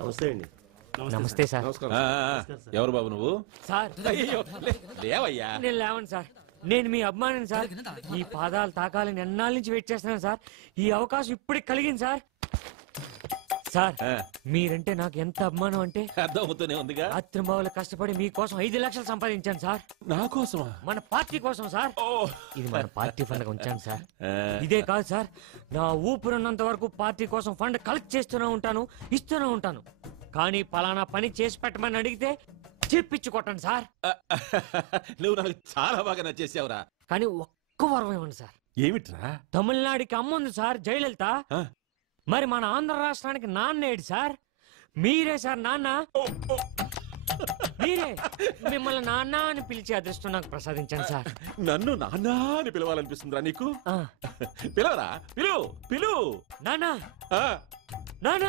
నమస్తే అండి. నమస్తే సార్. ఎవరు బాబు నువ్వు? సార్ లేవయ్యా. నేను లేవను సార్, నేను మీ అభిమానిని సార్. ఈ పాదాలు తాకాలని ఎన్నాళ్ళ నుంచి వెయిట్ చేస్తున్నాను సార్. ఈ అవకాశం ఇప్పటికి కలిగింది సార్. సార్ మీరంటే నాకు ఎంత అభిమానం అంటే అర్థమవుతూనే ఉందిగా. రాత్రింబావులు కష్టపడి మీకోసం 5 లక్షలు సంపాదించాను సార్. నా కోసమా? మన పార్టీ కోసం సార్. ఇది మన పార్టీ ఫండ్ ఉంచాను సార్. ఇదే కాదు సార్, నా ఊపిరిన్నంత వరకు పార్టీ కోసం ఫండ్ కలెక్ట్ చేస్తూనే ఉంటాను, ఇస్తూనే ఉంటాను. కానీ పలానా పని చేసి పెట్టమని అడిగితే చెప్పిచ్చు కొట్టండి సార్. నువ్వు నాకు చాలా బాగా నచ్చేసావురా. కానీ ఒక్క వరం ఇవ్వండి సార్. ఏమిట్రా? తమిళనాడుకి అమ్మ ఉంది సార్, జయలలిత. మరి మన ఆంధ్ర రాష్ట్రానికి నాన్న ఏడు సార్. మీరే సార్ నాన్న. మీరే. మిమ్మల్ని నాన్న అని పిలిచే అదృష్టం నాకు ప్రసాదించండి సార్. నన్ను నాన్న అని పిలవాలనిపిస్తుందిరా నీకు? పిలవరా, పిలు పిలు. నాన్న నాన్న.